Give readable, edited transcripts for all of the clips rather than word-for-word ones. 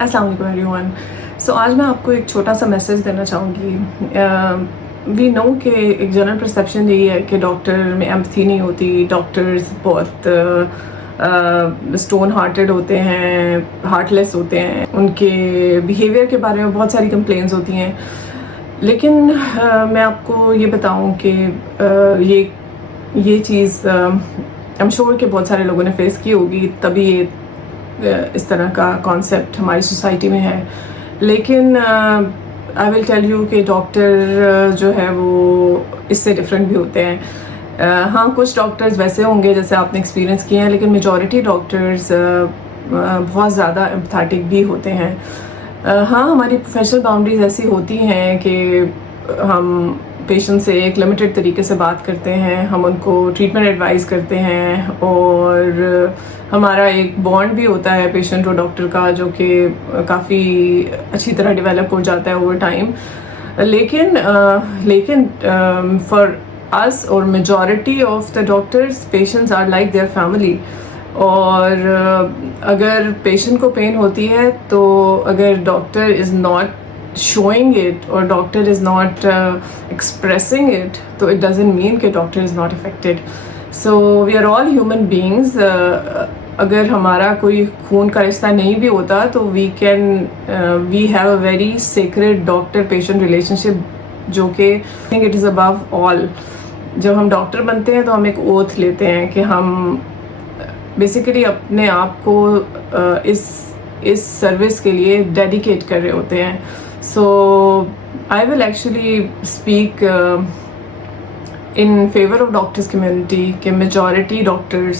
अस्सलाम वालेकुम एवरीवन। सो आज मैं आपको एक छोटा सा मैसेज देना चाहूँगी। वी नो कि एक जनरल परसेप्शन यही है कि डॉक्टर में एम्पैथी नहीं होती, डॉक्टर्स बहुत स्टोन हार्टेड होते हैं, हार्टलेस होते हैं, उनके बिहेवियर के बारे में बहुत सारी कंप्लेंट्स होती हैं। लेकिन मैं आपको ये बताऊं कि ये चीज़ आई एम श्योर कि बहुत सारे लोगों ने फेस की होगी, तभी ये इस तरह का कॉन्सेप्ट हमारी सोसाइटी में है। लेकिन आई विल टेल यू कि डॉक्टर जो है वो इससे डिफरेंट भी होते हैं। हाँ, कुछ डॉक्टर्स वैसे होंगे जैसे आपने एक्सपीरियंस किए हैं, लेकिन मेजॉरिटी डॉक्टर्स बहुत ज़्यादा एम्पैथेटिक भी होते हैं। हाँ, हमारी प्रोफेशनल बाउंड्रीज ऐसी होती हैं कि हम पेशेंट से एक लिमिटेड तरीके से बात करते हैं, हम उनको ट्रीटमेंट एडवाइस करते हैं और हमारा एक बॉन्ड भी होता है पेशेंट और डॉक्टर का, जो कि काफ़ी अच्छी तरह डेवलप हो जाता है ओवर टाइम। लेकिन फॉर अस और majority of the doctors, patients are like their family. और अगर पेशेंट को पेन होती है तो अगर doctor is not showing it or doctor is not expressing it, so it doesn't mean कि doctor is not affected. So we are all human beings. अगर हमारा कोई खून का रिश्ता नहीं भी होता तो we have a very sacred doctor patient relationship, जो कि I think it is above all. जब हम डॉक्टर बनते हैं तो हम एक ओथ लेते हैं कि हम बेसिकली अपने आप को इस सर्विस के लिए डेडिकेट कर रहे होते हैं। So I will actually speak in favor of doctors community कि majority doctors,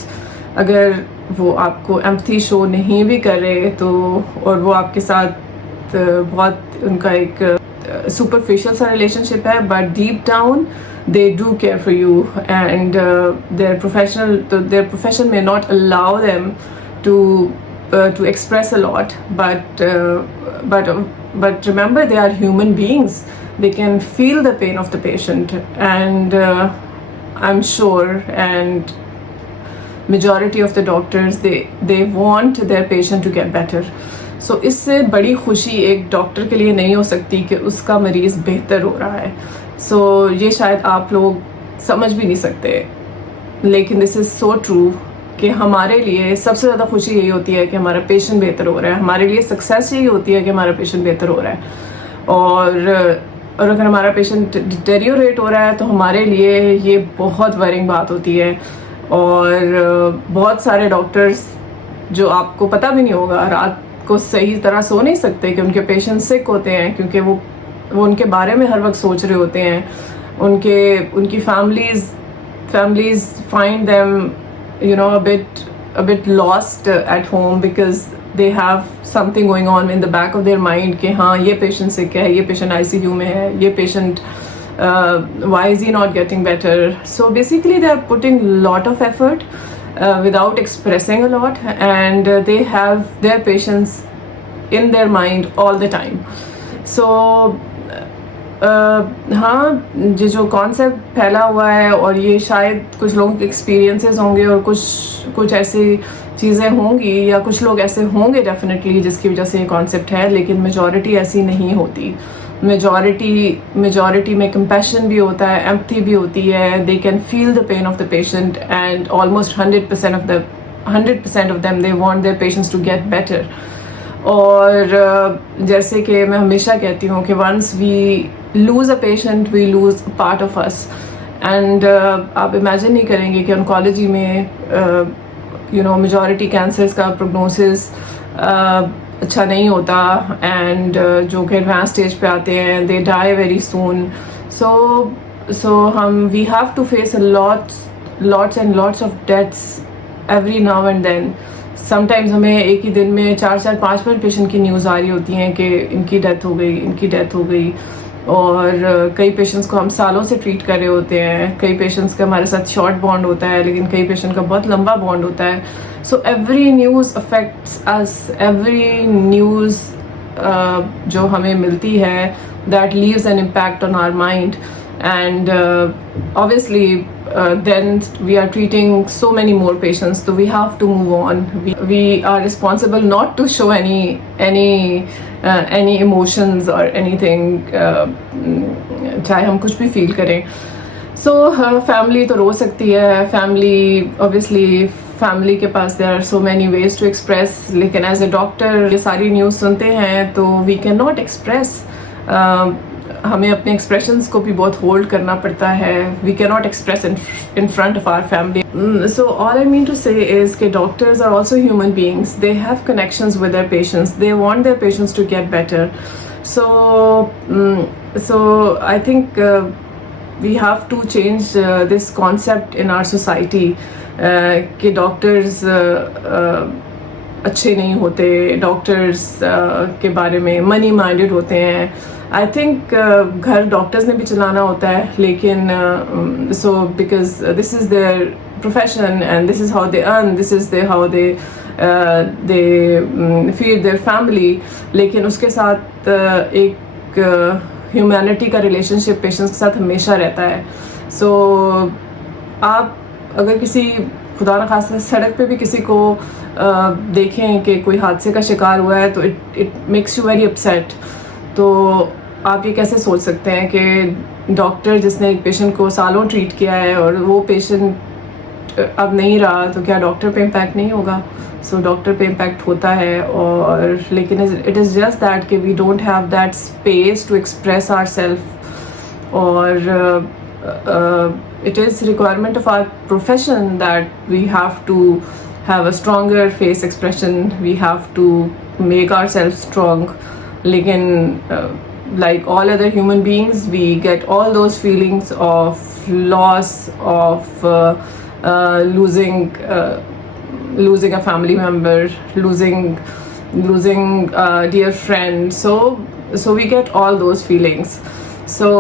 अगर वो आपको empathy show नहीं भी कर रहे तो, और वो आपके साथ बहुत उनका एक superficial सा relationship है, but deep down they do care for you and their profession may not allow them to express a lot, but remember, they are human beings. They can feel the pain of the patient, and I'm sure, and majority of the doctors, they want their patient to get better. So इससे बड़ी खुशी एक doctor के लिए नहीं हो सकती कि उसका मरीज बेहतर हो रहा है। So ये शायद आप लोग समझ भी नहीं सकते, लेकिन this is so true कि हमारे लिए सबसे ज़्यादा खुशी यही होती है कि हमारा पेशेंट बेहतर हो रहा है। हमारे लिए सक्सेस यही होती है कि हमारा पेशेंट बेहतर हो रहा है। और अगर हमारा पेशेंट डिटेरियोरेट हो रहा है तो हमारे लिए ये बहुत वरिंग बात होती है। और बहुत सारे डॉक्टर्स जो आपको पता भी नहीं होगा, रात को सही तरह सो नहीं सकते कि उनके पेशेंट सिक होते हैं, क्योंकि वो उनके बारे में हर वक्त सोच रहे होते हैं। उनकी families find them a bit lost at home because they have something going on in the back of their mind कि हाँ, ये पेशेंट सिक है, ये पेशेंट ICU में है, ये patient why is he not getting better. So basically they are putting lot of effort without expressing a lot, and they have their patients in their mind all the time. So हाँ, ये जो concept फैला हुआ है, और ये शायद कुछ लोगों के एक्सपीरियंसेस होंगे और कुछ ऐसी चीज़ें होंगी, या कुछ लोग ऐसे होंगे डेफिनेटली जिसकी वजह से ये कॉन्सेप्ट है, लेकिन मेजॉरिटी ऐसी नहीं होती। मेजॉरिटी में कंपैशन भी होता है, एम्पैथी भी होती है। They can feel the pain of the patient, and almost 100% of them they want their patients to get better. और जैसे कि मैं हमेशा कहती हूँ कि once we lose a patient, we lose a part of us. And आप imagine नहीं करेंगे कि ऑन्कोलॉजी में मेजॉरिटी कैंसर्स का प्रोग्नोसिस अच्छा नहीं होता, एंड जो कि एडवांस स्टेज पे आते हैं, they die very soon. So we have to face lots and lots of deaths every now and then. Sometimes हमें एक ही दिन में 4-4, 5-5 पेशेंट की न्यूज़ आ रही होती हैं कि इनकी डेथ हो गई। और कई पेशेंट्स को हम सालों से ट्रीट कर रहे होते हैं, कई पेशेंट्स का हमारे साथ शॉर्ट बॉन्ड होता है, लेकिन कई पेशेंट का बहुत लंबा बॉन्ड होता है। So every news affects us, every news जो हमें मिलती है, that leaves an impact on our mind. And obviously then we are treating so many more patients, so we have to move on. We are responsible not to show any emotions or anything, चाहे हम कुछ भी feel करें. So family तो रो सकती है, family obviously family के पास there are so many ways to express, लेकिन एज अ डॉक्टर ये सारी न्यूज़ सुनते हैं तो वी कैन नॉट एक्सप्रेस. हमें अपने एक्सप्रेशंस को भी बहुत होल्ड करना पड़ता है. We can not express in front of our family. So all I mean to say is कि doctors are also human beings. They have connections with their patients. They want their patients to get better. So I think we have to change this concept in our society कि doctors अच्छे नहीं होते, doctors के बारे में money minded होते हैं. I think घर डॉक्टर्स ने भी चलाना होता है, लेकिन so because this is their profession and this is how they earn, this is they how they feed their family. लेकिन उसके साथ एक ह्यूमैनिटी का रिलेशनशिप पेशेंट्स के साथ हमेशा रहता है. सो आप अगर किसी खुदा न खास्ता सड़क पे भी किसी को देखें कि कोई हादसे का शिकार हुआ है तो it makes you very upset. तो आप ये कैसे सोच सकते हैं कि डॉक्टर जिसने एक पेशेंट को सालों ट्रीट किया है और वो पेशेंट अब नहीं रहा, तो क्या डॉक्टर पे इम्पैक्ट नहीं होगा? सो डॉक्टर पे इम्पैक्ट होता है. और लेकिन इट इज़ जस्ट दैट कि we don't have that space to express our self. और it is requirement of our profession that we have to have a stronger face expression. We have to make ourselves strong. Lekin like all other human beings, we get all those feelings of loss, of losing a family member, losing a dear friend. So we get all those feelings. So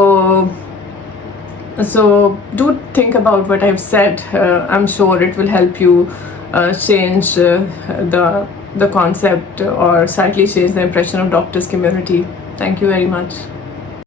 do think about what I've said. I'm sure it will help you change the concept or slightly change the impression of doctors community. Thank you very much.